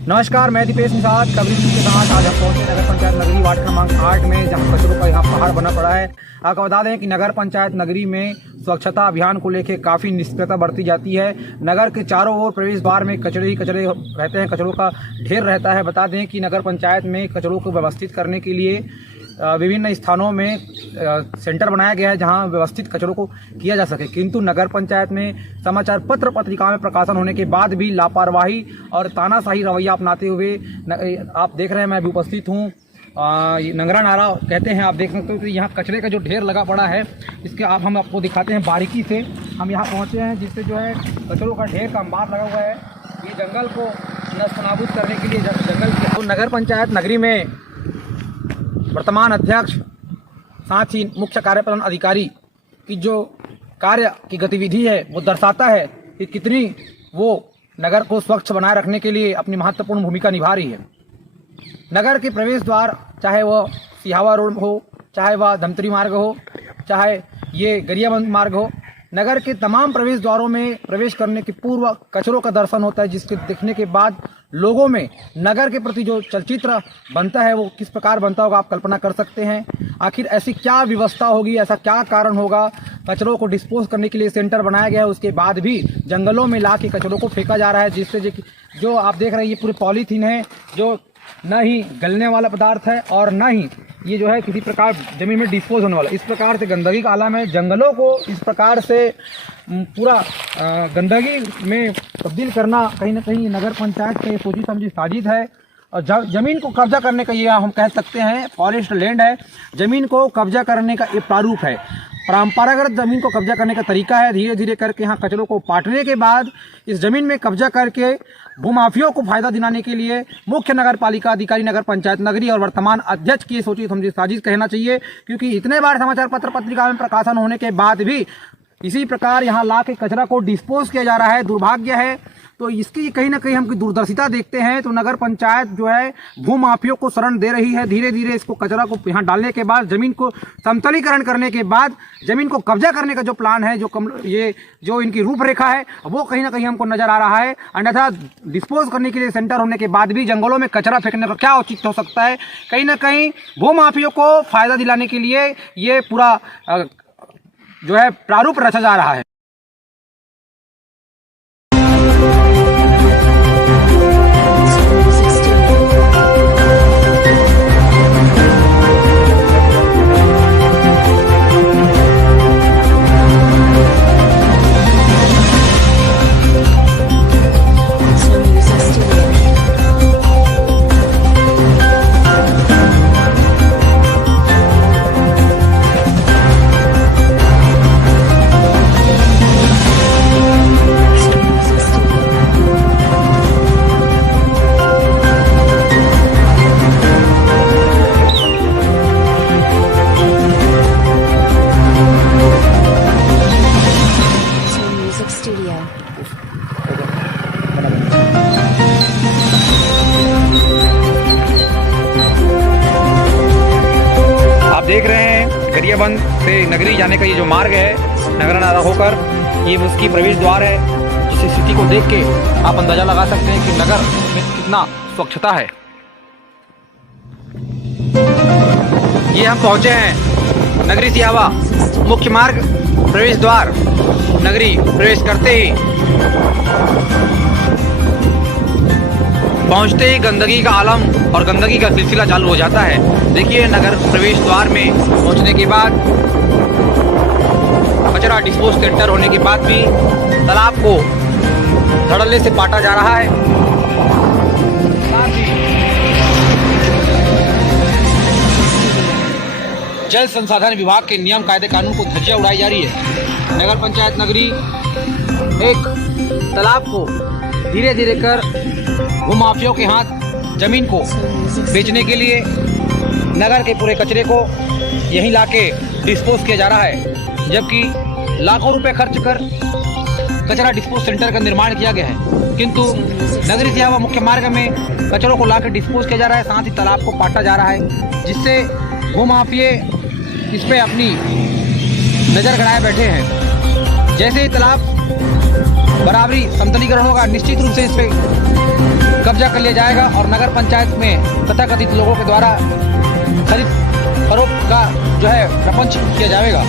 नमस्कार, मैं दीपेश निषाद कवरेज के साथ आज हम पहुंचे नगर पंचायत नगरी वार्ड क्रमांक 8 में, जहां कचरों का यहाँ पहाड़ बना पड़ा है। आपको बता दें कि नगर पंचायत नगरी में स्वच्छता अभियान को लेकर काफ़ी निष्क्रियता बरती जाती है। नगर के चारों ओर प्रवेश द्वार में कचरे ही कचरे रहते हैं, कचरों का ढेर रहता है। बता दें कि नगर पंचायत में कचरों को व्यवस्थित करने के लिए विभिन्न स्थानों में सेंटर बनाया गया है, जहां व्यवस्थित कचरों को किया जा सके, किंतु नगर पंचायत में समाचार पत्र पत्रिका में प्रकाशन होने के बाद भी लापरवाही और तानाशाही रवैया अपनाते हुए आप देख रहे हैं, मैं अभी उपस्थित हूं नंगरा नारा कहते हैं। आप देख सकते हो कि यहाँ कचरे का जो ढेर लगा पड़ा है, इसके हम आपको दिखाते हैं बारीकी से। हम यहाँ पहुँचे हैं, जिससे जो है कचरों का ढेर का अंबार लगा हुआ है। ये जंगल को नष्ट करने के लिए जंगल की नगर पंचायत नगरी में वर्तमान अध्यक्ष साथ ही मुख्य कार्यपालन अधिकारी की जो कार्य की गतिविधि है वो दर्शाता है कि कितनी वो नगर को स्वच्छ बनाए रखने के लिए अपनी महत्वपूर्ण भूमिका निभा रही है। नगर के प्रवेश द्वार, चाहे वह सिहावा रोड हो, चाहे वह धमतरी मार्ग हो, चाहे ये गरियाबंद मार्ग हो, नगर के तमाम प्रवेश द्वारों में प्रवेश करने के पूर्व कचरों का दर्शन होता है, जिसके देखने के बाद लोगों में नगर के प्रति जो चलचित्र बनता है वो किस प्रकार बनता होगा, आप कल्पना कर सकते हैं। आखिर ऐसी क्या व्यवस्था होगी, ऐसा क्या कारण होगा, कचरों को डिस्पोज करने के लिए सेंटर बनाया गया है, उसके बाद भी जंगलों में ला के कचरों को फेंका जा रहा है, जिससे जो आप देख रहे हैं ये पूरी पॉलीथीन है, जो न ही गलने वाला पदार्थ है और न ही ये जो है किसी प्रकार जमीन में डिस्पोज होने वाला। इस प्रकार से गंदगी का आलम है। जंगलों को इस प्रकार से पूरा गंदगी में तब्दील करना कहीं ना कहीं नगर पंचायत का ये सोची समझी साजिश है। और जमीन को कब्जा करने का ये हम कह सकते हैं फॉरेस्ट लैंड है, जमीन को कब्जा करने का ये प्रारूप है। परंपरागत जमीन को कब्जा करने का तरीका है धीरे धीरे करके यहाँ कचरों को पाटने के बाद इस जमीन में कब्जा करके भूमाफियों को फायदा दिलाने के लिए मुख्य नगर पालिका अधिकारी नगर पंचायत नगरी और वर्तमान अध्यक्ष की सोची समझी साजिश कहना चाहिए, क्योंकि इतने बार समाचार पत्र पत्रिका में प्रकाशन होने के बाद भी इसी प्रकार यहाँ ला के कचरा को डिस्पोज किया जा रहा है। दुर्भाग्य है। तो इसकी कहीं ना कहीं हम दूरदर्शिता देखते हैं तो नगर पंचायत जो है भूमाफियों को शरण दे रही है। धीरे धीरे इसको कचरा को यहाँ डालने के बाद जमीन को समतलीकरण करने के बाद जमीन को कब्जा करने का जो प्लान है, जो इनकी रूपरेखा है, वो कहीं ना कहीं हमको नजर आ रहा है। अन्यथा डिस्पोज करने के लिए सेंटर होने के बाद भी जंगलों में कचरा फेंकने का क्या औचित्य हो सकता है। कहीं ना कहीं भूमाफियों को फायदा दिलाने के लिए ये पूरा जो है प्रारूप रचा जा रहा है। देख रहे हैं गरियाबंद से नगरी जाने का ये जो मार्ग है नगरा नारा होकर, ये उसकी प्रवेश द्वार है, जिस स्थिति को देख के आप अंदाजा लगा सकते हैं कि नगर में कितना स्वच्छता है। ये हम पहुंचे हैं नगरी सिहावा मुख्य मार्ग प्रवेश द्वार। नगरी प्रवेश करते ही पहुंचते ही गंदगी का आलम और गंदगी का सिलसिला चालू हो जाता है। देखिए, नगर प्रवेश द्वार में पहुंचने के बाद कचरा डिस्पोज सेंटर होने के बाद भी तालाब को धड़ल्ले से पाटा जा रहा है। साथ ही जल संसाधन विभाग के नियम कायदे कानून को धज्जियां उड़ाई जा रही है। नगर पंचायत नगरी एक तालाब को धीरे धीरे कर भूमाफियों के हाथ जमीन को बेचने के लिए नगर के पूरे कचरे को यहीं लाके डिस्पोज किया जा रहा है, जबकि लाखों रुपए खर्च कर कचरा डिस्पोज सेंटर का निर्माण किया गया है, किंतु नगरी सिहावा मुख्य मार्ग में कचरों को लाकर डिस्पोज किया जा रहा है। साथ ही तालाब को पाटा जा रहा है, जिससे भूमाफिये इस पे अपनी नज़र गड़ाए बैठे हैं। जैसे ही तालाब बराबरी समतलीकरण होगा, निश्चित रूप से इस पे कब्जा कर लिया जाएगा और नगर पंचायत में तथाकथित लोगों के द्वारा खरीद फरोख्त का जो है प्रपंच किया जाएगा।